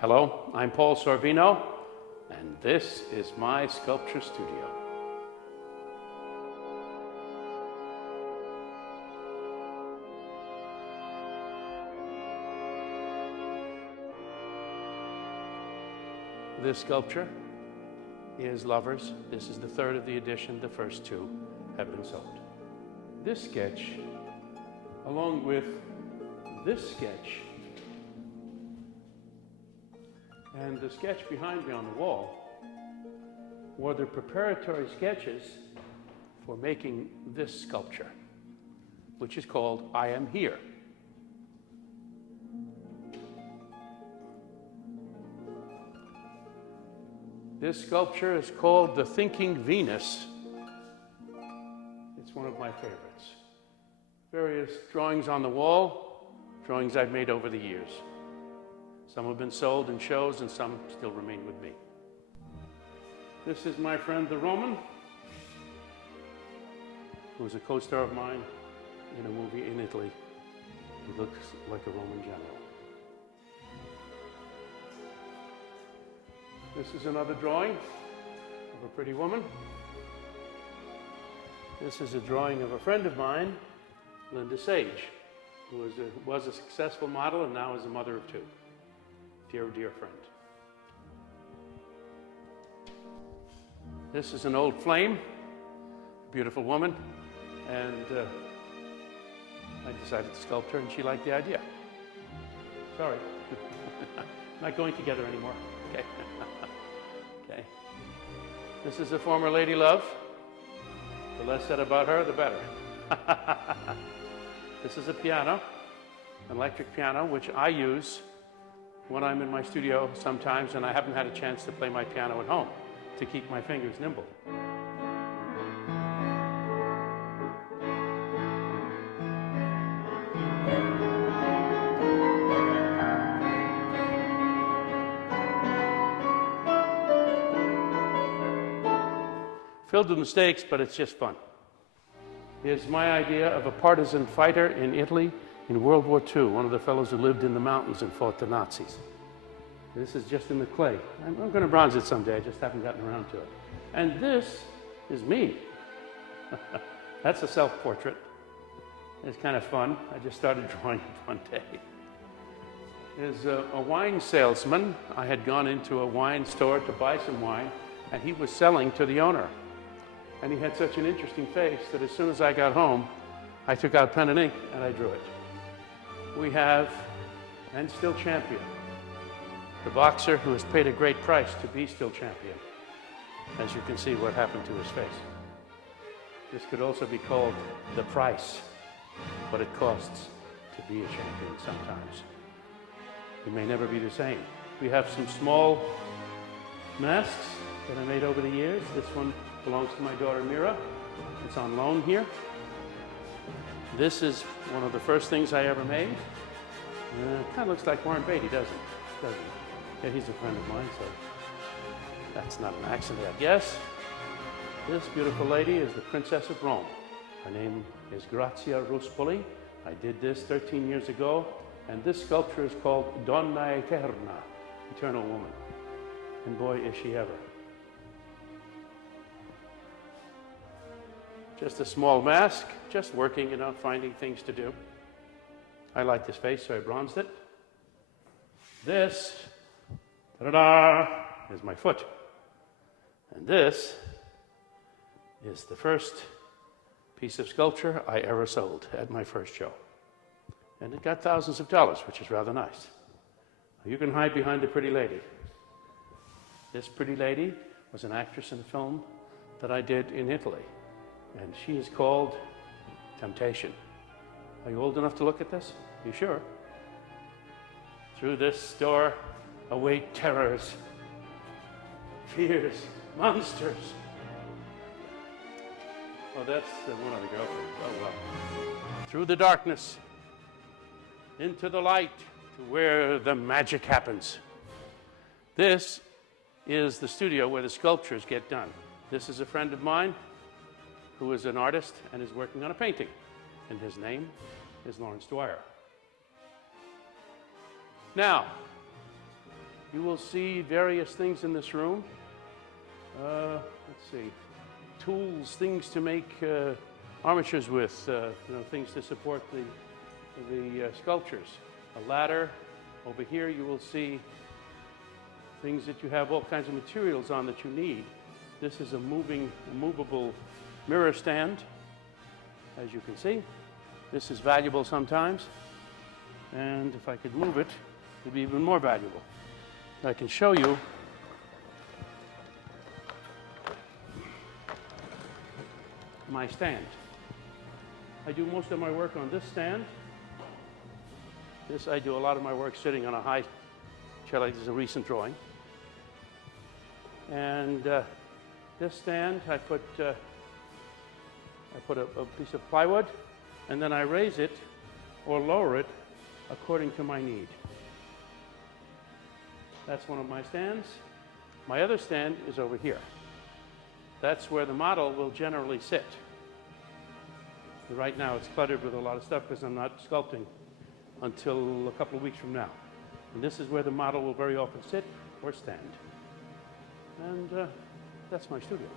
Hello, I'm Paul Sorvino, and this is my sculpture studio. This sculpture is Lovers. This is the third of the edition. The first two have been sold. This sketch, along with this sketch, and the sketch behind me on the wall, were the preparatory sketches for making this sculpture, which is called I Am Here. This sculpture is called The Thinking Venus. It's one of my favorites. Various drawings on the wall, drawings I've made over the years. Some have been sold in shows and some still remain with me. This is my friend the Roman, who was a co-star of mine in a movie in Italy. He looks like a Roman general. This is another drawing of a pretty woman. This is a drawing of a friend of mine, Linda Sage, who was a successful model and now is a mother of two. Dear, dear friend. This is an old flame, a beautiful woman, and I decided to sculpt her and she liked the idea. Sorry, not going together anymore. Okay. Okay. This is a former lady love. The less said about her, the better. This is a piano, an electric piano, which I use when I'm in my studio sometimes and I haven't had a chance to play my piano at home to keep my fingers nimble. Filled with mistakes, but it's just fun. It's my idea of a partisan fighter in Italy in World War II, one of the fellows who lived in the mountains and fought the Nazis. This is just in the clay. I'm going to bronze it someday, I just haven't gotten around to it. And this is me. That's a self-portrait. It's kind of fun. I just started drawing it one day. There's a wine salesman. I had gone into a wine store to buy some wine, and he was selling to the owner. And he had such an interesting face that as soon as I got home, I took out pen and ink and I drew it. We have, and still champion, the boxer who has paid a great price to be still champion. As you can see what happened to his face. This could also be called the price, what it costs to be a champion sometimes. You may never be the same. We have some small masks that I made over the years. This one belongs to my daughter Mira. It's on loan here. This is one of the first things I ever made. Kind of looks like Warren Beatty, doesn't it? Yeah, he's a friend of mine, so that's not an accident, I guess. This beautiful lady is the Princess of Rome. Her name is Grazia Ruspoli. I did this 13 years ago, and this sculpture is called Donna Eterna, Eternal Woman. And boy, is she ever. Just a small mask, just working, finding things to do. I like this face, so I bronzed it. This, ta-da-da, is my foot. And this is the first piece of sculpture I ever sold at my first show. And it got thousands of dollars, which is rather nice. You can hide behind a pretty lady. This pretty lady was an actress in a film that I did in Italy. And she is called Temptation. Are you old enough to look at this? You sure? Through this door await terrors, fears, monsters. Oh, that's one of the girlfriends. Oh, well. Through the darkness, into the light, to where the magic happens. This is the studio where the sculptures get done. This is a friend of mine who is an artist and is working on a painting. And his name is Lawrence Dwyer. Now, You will see various things in this room. Let's see, tools, things to make armatures with, things to support the sculptures. A ladder. Over here you will see things that you have all kinds of materials on that you need. This is a movable mirror stand, as you can see. This is valuable sometimes, and if I could move it, it'd be even more valuable. I can show you my stand. I do most of my work on this stand. I do a lot of my work sitting on a high chair. Like this is a recent drawing. And this stand, I put a piece of plywood, and then I raise it or lower it according to my need. That's one of my stands. My other stand is over here. That's where the model will generally sit. Right now it's cluttered with a lot of stuff because I'm not sculpting until a couple of weeks from now. And this is where the model will very often sit or stand. And that's my studio.